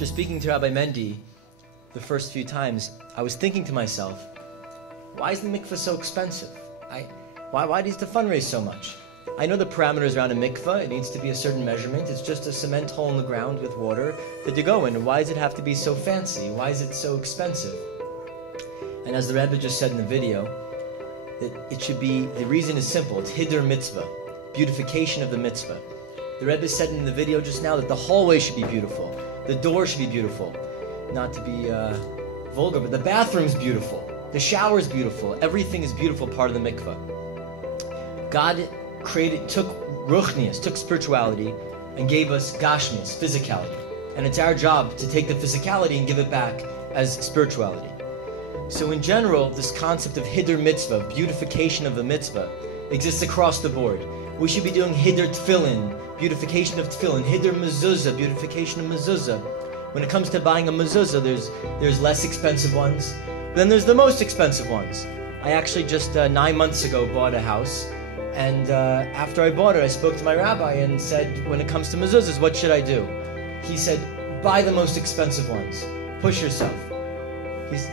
After speaking to Rabbi Mendy the first few times, I was thinking to myself, why is the mikveh so expensive? Why does the fundraise so much? I know the parameters around a mikveh. It needs to be a certain measurement. It's just a cement hole in the ground with water that you go in. Why does it have to be so fancy? Why is it so expensive? And as the Rebbe just said in the video, it should be, the reason is simple. It's hidur mitzvah, beautification of the mitzvah. The Rebbe said in the video just now that the hallway should be beautiful. The door should be beautiful. Not to be vulgar, but the bathroom's beautiful. The shower's beautiful. Everything is beautiful part of the mikveh. God took ruchnius, took spirituality, and gave us gashmius, physicality. And it's our job to take the physicality and give it back as spirituality. So in general, this concept of hidur mitzvah, beautification of the mitzvah, exists across the board. We should be doing hidur tefillin, beautification of tefillin, hidur mezuzah, beautification of mezuzah. When it comes to buying a mezuzah, there's less expensive ones. Then there's the most expensive ones. I actually just 9 months ago bought a house. And after I bought it, I spoke to my rabbi and said, when it comes to mezuzahs, what should I do? He said, buy the most expensive ones. Push yourself.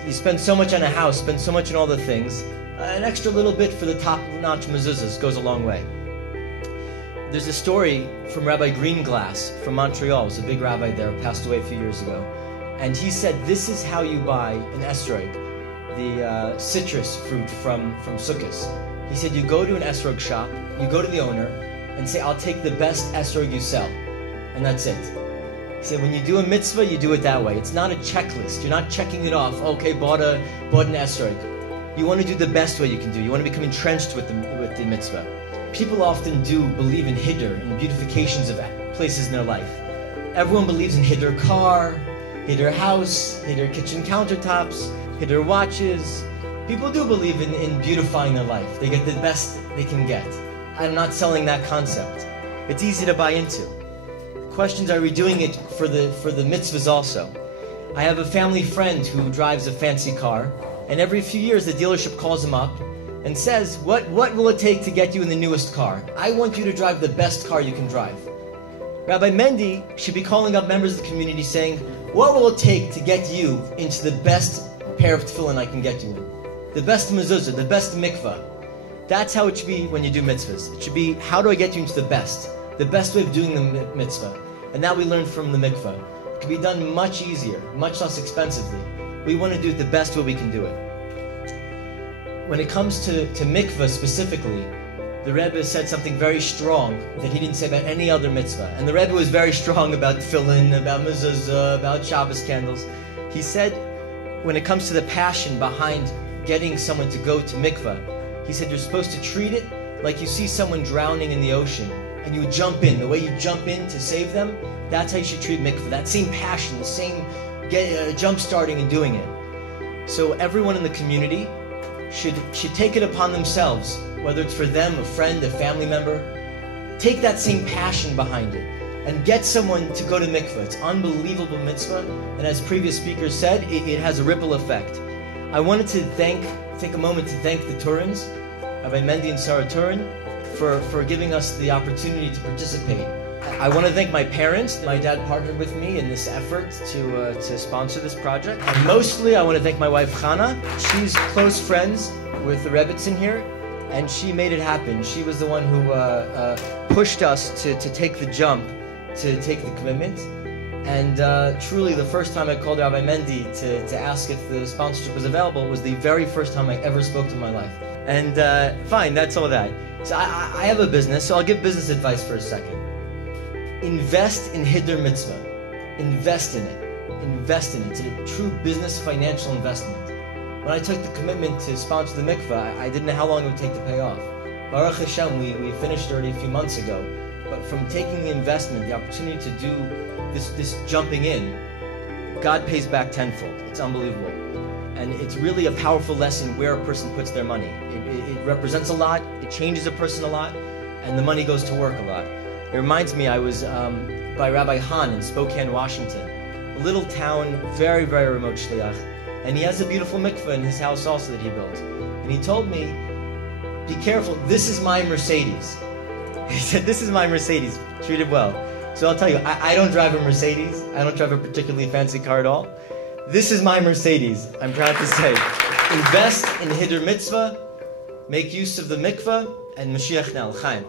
You spend so much on a house, spend so much on all the things. An extra little bit for the top-notch mezuzahs goes a long way. There's a story from Rabbi Greenglass from Montreal. He was a big rabbi there, passed away a few years ago. And he said, this is how you buy an esrog, the citrus fruit from Sukkot. He said, you go to an esrog shop, you go to the owner, and say, I'll take the best esrog you sell. And that's it. He said, when you do a mitzvah, you do it that way. It's not a checklist. You're not checking it off. Okay, bought an esrog. You want to do the best way you can do. You want to become entrenched with the mitzvah. People often do believe in hidur, in beautifications of places in their life. Everyone believes in hidur car, hidur house, hidur kitchen countertops, hidur watches. People do believe in beautifying their life. They get the best they can get. I'm not selling that concept. It's easy to buy into. Questions, are we doing it for the mitzvahs also? I have a family friend who drives a fancy car, and every few years the dealership calls him up and says, what will it take to get you in the newest car? I want you to drive the best car you can drive. Rabbi Mendy should be calling up members of the community saying, what will it take to get you into the best pair of tefillin I can get you in? The best mezuzah, the best mikvah. That's how it should be when you do mitzvahs. It should be, how do I get you into the best way of doing the mitzvah? And that we learned from the mikvah. It can be done much easier, much less expensively. We want to do it the best way we can do it. When it comes to mikvah specifically, the Rebbe said something very strong that he didn't say about any other mitzvah. And the Rebbe was very strong about tefillin, about mezuzah, about Shabbos candles. He said, when it comes to the passion behind getting someone to go to mikvah, he said you're supposed to treat it like you see someone drowning in the ocean and you jump in. The way you jump in to save them, that's how you should treat mikvah. That same passion, the same jump starting and doing it. So everyone in the community should take it upon themselves, whether it's for them, a friend, a family member. Take that same passion behind it and get someone to go to mikvah. It's unbelievable mitzvah, and as previous speakers said, it has a ripple effect. I wanted to take a moment to thank the Turins, Rabbi Mendy and Sarah Turin, for giving us the opportunity to participate. I want to thank my parents. My dad partnered with me in this effort to sponsor this project. And mostly I want to thank my wife Chana. She's close friends with the Rebbitzin here, and she made it happen. She was the one who pushed us to take the jump, to take the commitment. And truly, the first time I called Rabbi Mendy to ask if the sponsorship was available was the very first time I ever spoke to him in my life. And fine, that's all that. So I have a business, so I'll give business advice for a second. Invest in hidur mitzvah. Invest in it. Invest in it. It's a true business financial investment. When I took the commitment to sponsor the mikvah, I didn't know how long it would take to pay off. Baruch Hashem, we finished already a few months ago. But from taking the investment, the opportunity to do this jumping in, God pays back tenfold. It's unbelievable. And it's really a powerful lesson where a person puts their money. It represents a lot, it changes a person a lot, and the money goes to work a lot. It reminds me, I was by Rabbi Hahn in Spokane, Washington. A little town, very, very remote shliach. And he has a beautiful mikveh in his house also that he built. And he told me, be careful, this is my Mercedes. He said, this is my Mercedes, treat it well. So I'll tell you, I don't drive a Mercedes. I don't drive a particularly fancy car at all. This is my Mercedes, I'm proud to say. Invest in Hiddur Mitzvah, make use of the mikvah, and Mashiach Na'al Chaim.